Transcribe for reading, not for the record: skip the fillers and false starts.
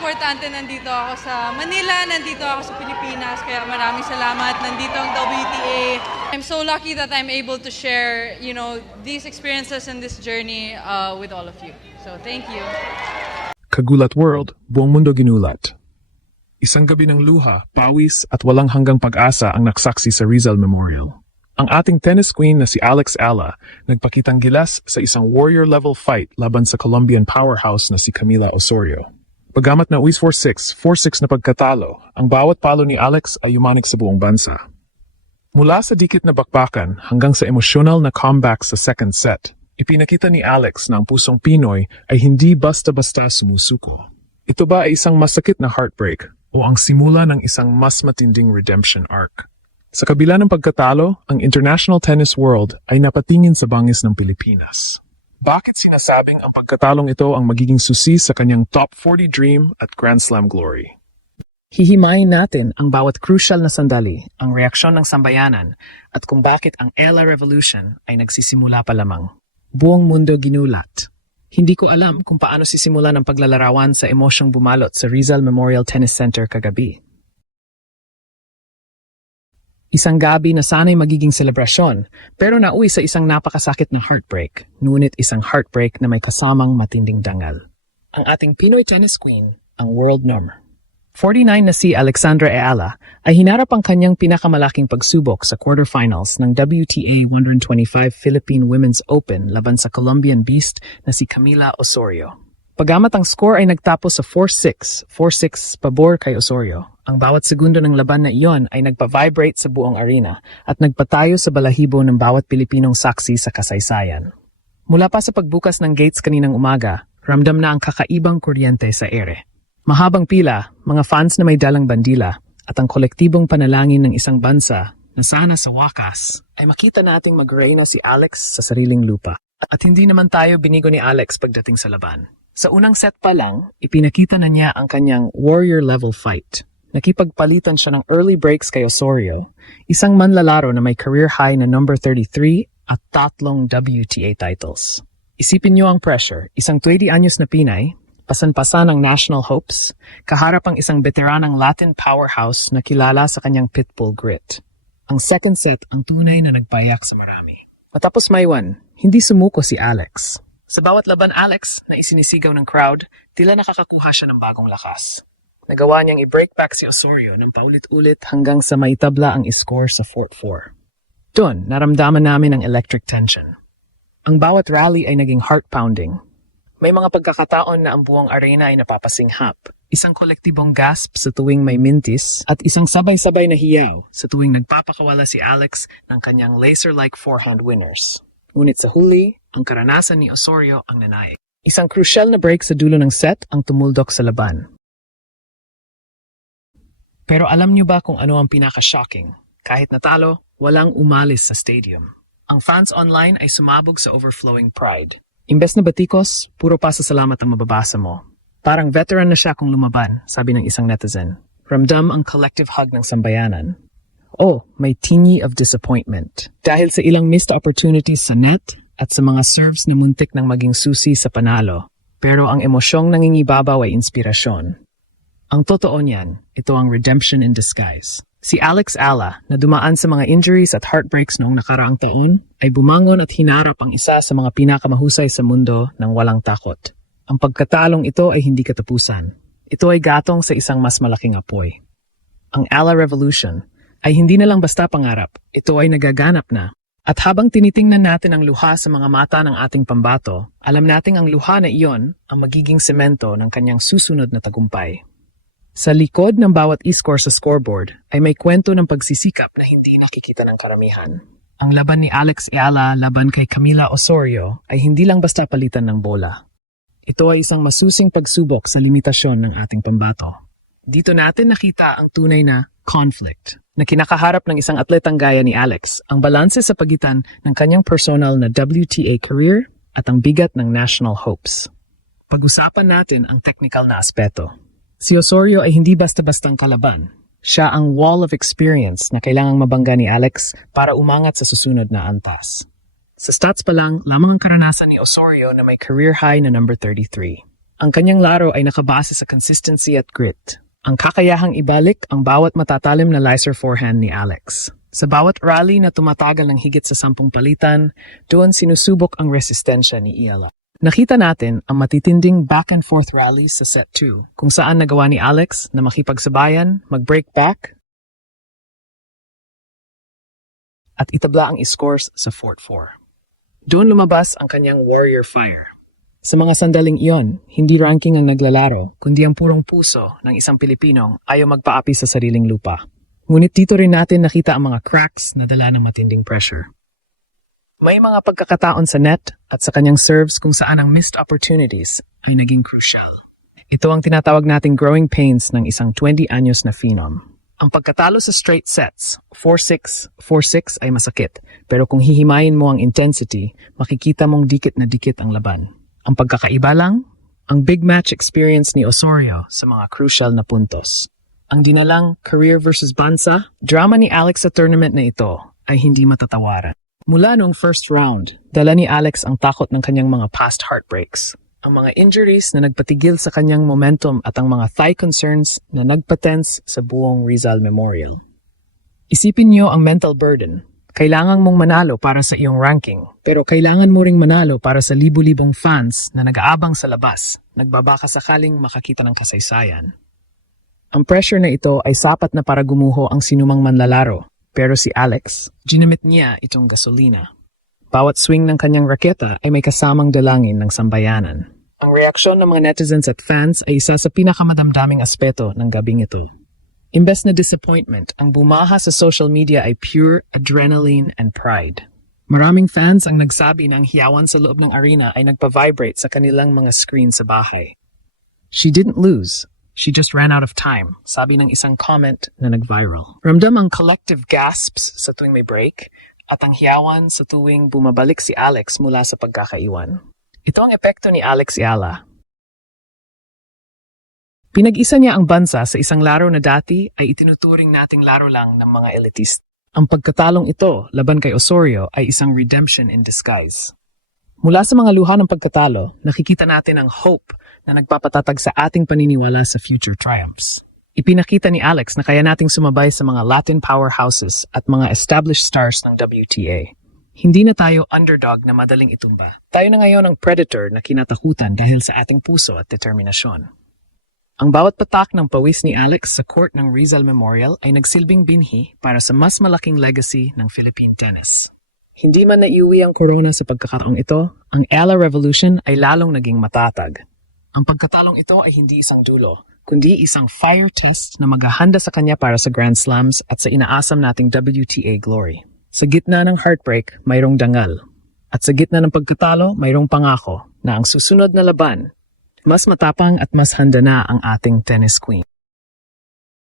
importante nandito ako sa Manila, nandito ako sa Pilipinas, kaya maraming salamat. Nandito ang WTA. I'm so lucky that I'm able to share, these experiences and this journey with all of you. So thank you. Kagulat World, buong mundo ginulat. Isang gabi ng luha, pawis at walang hanggang pag-asa ang naksaksi sa Rizal Memorial. Ang ating tennis queen na si Alex Ala nagpakitang gilas sa isang warrior-level fight laban sa Colombian powerhouse na si Camila Osorio. Pagamat na uwis 4-6, 4-6 na pagkatalo, ang bawat palo ni Alex ay yumanik sa buong bansa. Mula sa dikit na bakbakan hanggang sa emosyonal na comeback sa second set, ipinakita ni Alex na ang pusong Pinoy ay hindi basta-basta sumusuko. Ito ba ay isang masakit na heartbreak o ang simula ng isang mas matinding redemption arc? Sa kabila ng pagkatalo, ang international tennis world ay napatingin sa bangis ng Pilipinas. Bakit sinasabing ang pagkatalong ito ang magiging susi sa kanyang top 40 dream at Grand Slam glory? Hihimayin natin ang bawat crucial na sandali, ang reaksyon ng sambayanan, at kung bakit ang Ella Revolution ay nagsisimula pa lamang. Buong mundo ginulat. Hindi ko alam kung paano sisimulan ang paglalarawan sa emosyong bumalot sa Rizal Memorial Tennis Center kagabi. Isang gabi na sana'y magiging selebrasyon, pero nauwi sa isang napakasakit na heartbreak, ngunit isang heartbreak na may kasamang matinding dangal. Ang ating Pinoy tennis queen, ang world number 49 na si Alexandra Eala, ay hinarap ang kanyang pinakamalaking pagsubok sa quarterfinals ng WTA 125 Philippine Women's Open laban sa Colombian beast na si Camila Osorio. Pagamat ang score ay nagtapos sa 4-6, 4-6 pabor kay Osorio, ang bawat segundo ng laban na iyon ay nagpa-vibrate sa buong arena at nagpatayo sa balahibo ng bawat Pilipinong saksi sa kasaysayan. Mula pa sa pagbukas ng gates kaninang umaga, ramdam na ang kakaibang kuryente sa ere. Mahabang pila, mga fans na may dalang bandila, at ang kolektibong panalangin ng isang bansa na sana sa wakas ay makita nating mag-reino si Alex sa sariling lupa. At hindi naman tayo binigo ni Alex pagdating sa laban. Sa unang set pa lang, ipinakita na niya ang kanyang warrior-level fight. Nakipagpalitan siya ng early breaks kay Osorio, isang manlalaro na may career high na number 33 at 3 WTA titles. Isipin niyo ang pressure, isang 20 anyos na Pinay, pasan-pasan ng national hopes, kaharap ang isang veteranang Latin powerhouse na kilala sa kanyang pitbull grit. Ang second set ang tunay na nagpayak sa marami. Matapos maiwan, hindi sumuko si Alex. Sa bawat laban Alex na isinisigaw ng crowd, tila nakakakuha siya ng bagong lakas. Nagawa niyang i-break back si Osorio ng paulit-ulit hanggang sa maitabla ang score sa 4-4. Doon, naramdaman namin ang electric tension. Ang bawat rally ay naging heart-pounding. May mga pagkakataon na ang buong arena ay napapasinghap. Isang kolektibong gasp sa tuwing may mintis at isang sabay-sabay na hiyaw sa tuwing nagpapakawala si Alex ng kanyang laser-like forehand winners. Ngunit sa huli, ang karanasan ni Osorio ang nanay. Isang crucial na break sa dulo ng set ang tumuldok sa laban. Pero alam niyo ba kung ano ang pinaka-shocking? Kahit natalo, walang umalis sa stadium. Ang fans online ay sumabog sa overflowing pride. Imbes na batikos, puro pasasalamat ang mababasa mo. Parang veteran na siya kung lumaban, sabi ng isang netizen. Ramdam ang collective hug ng sambayanan. Oh, may tingy of disappointment. Dahil sa ilang missed opportunities sa net at sa mga serves na muntik ng maging susi sa panalo. Pero ang emosyong nangingibabaw ay inspirasyon. Ang totoo niyan, ito ang redemption in disguise. Si Alex Ala, na dumaan sa mga injuries at heartbreaks noong nakaraang taon, ay bumangon at hinarap ang isa sa mga pinakamahusay sa mundo ng walang takot. Ang pagkatalong ito ay hindi katapusan. Ito ay gatong sa isang mas malaking apoy. Ang Ala Revolution ay hindi na lang basta pangarap, ito ay nagaganap na. At habang tinitingnan natin ang luha sa mga mata ng ating pambato, alam nating ang luha na iyon ang magiging semento ng kanyang susunod na tagumpay. Sa likod ng bawat e-score sa scoreboard ay may kwento ng pagsisikap na hindi nakikita ng karamihan. Ang laban ni Alex Eala laban kay Camila Osorio ay hindi lang basta palitan ng bola. Ito ay isang masusing pagsubok sa limitasyon ng ating pambato. Dito natin nakita ang tunay na conflict na kinakaharap ng isang atletang gaya ni Alex, ang balanse sa pagitan ng kanyang personal na WTA career at ang bigat ng national hopes. Pag-usapan natin ang technical na aspeto. Si Osorio ay hindi basta-bastang kalaban. Siya ang wall of experience na kailangang mabangga ni Alex para umangat sa susunod na antas. Sa stats pa lang, lamang ang karanasan ni Osorio na may career high na number 33. Ang kanyang laro ay nakabase sa consistency at grit. Ang kakayahang ibalik ang bawat matatalim na licer forehand ni Alex. Sa bawat rally na tumatagal ng higit sa 10 palitan, doon sinusubok ang resistensya ni Iala. Nakita natin ang matitinding back and forth rallies sa set 2, kung saan nagawa ni Alex na makipagsabayan, mag-break back, at itabla ang scores sa fort 4. Doon lumabas ang kanyang warrior fire. Sa mga sandaling iyon, hindi ranking ang naglalaro, kundi ang purong puso ng isang Pilipinong ayaw magpaapi sa sariling lupa. Ngunit dito rin natin nakita ang mga cracks na dala ng matinding pressure. May mga pagkakataon sa net at sa kanyang serves kung saan ang missed opportunities ay naging crucial. Ito ang tinatawag nating growing pains ng isang 20 anyos na phenom. Ang pagkatalo sa straight sets, 4-6, 4-6 ay masakit, pero kung hihimayin mo ang intensity, makikita mong dikit na dikit ang laban. Ang pagkakaiba lang, ang big match experience ni Osorio sa mga crucial na puntos. Ang dinalang career versus bansa, drama ni Alex sa tournament na ito ay hindi matatawaran. Mula noong first round, dala ni Alex ang takot ng kanyang mga past heartbreaks, ang mga injuries na nagpatigil sa kanyang momentum at ang mga thigh concerns na nagpatense sa buong Rizal Memorial. Isipin niyo ang mental burden. Kailangan mong manalo para sa iyong ranking, pero kailangan mo ring manalo para sa libu-libong fans na nag-aabang sa labas, nagbabaka sakaling makakita ng kasaysayan. Ang pressure na ito ay sapat na para gumuho ang sinumang manlalaro. Pero si Alex, ginamit niya itong gasolina. Bawat swing ng kanyang raketa ay may kasamang dalangin ng sambayanan. Ang reaksyon ng mga netizens at fans ay isa sa pinakamadamdaming aspeto ng gabing ito. Imbes na disappointment, ang bumaha sa social media ay pure adrenaline and pride. Maraming fans ang nagsabi na ang hiyawan sa loob ng arena ay nagpa-vibrate sa kanilang mga screen sa bahay. She didn't lose. She just ran out of time, sabi ng isang comment na nag-viral. Ramdam ang collective gasps sa tuwing may break at ang hiyawan sa tuwing bumabalik si Alex mula sa pagkakaiwan. Ito ang epekto ni Alex Iala. Pinag-isa niya ang bansa sa isang laro na dati ay itinuturing nating laro lang ng mga elitist. Ang pagkatalong ito laban kay Osorio ay isang redemption in disguise. Mula sa mga luha ng pagkatalo, nakikita natin ang hope na nagpapatatag sa ating paniniwala sa future triumphs. Ipinakita ni Alex na kaya nating sumabay sa mga Latin powerhouses at mga established stars ng WTA. Hindi na tayo underdog na madaling itumba. Tayo na ngayon ang predator na kinatakutan dahil sa ating puso at determinasyon. Ang bawat patak ng pawis ni Alex sa court ng Rizal Memorial ay nagsilbing binhi para sa mas malaking legacy ng Philippine tennis. Hindi man naiuwi ang corona sa pagkakataong ito, ang Ella Revolution ay lalong naging matatag. Ang pagkatalong ito ay hindi isang dulo, kundi isang fire test na maghahanda sa kanya para sa Grand Slams at sa inaasam nating WTA glory. Sa gitna ng heartbreak, mayroong dangal. At sa gitna ng pagkatalo, mayroong pangako na ang susunod na laban, mas matapang at mas handa na ang ating tennis queen.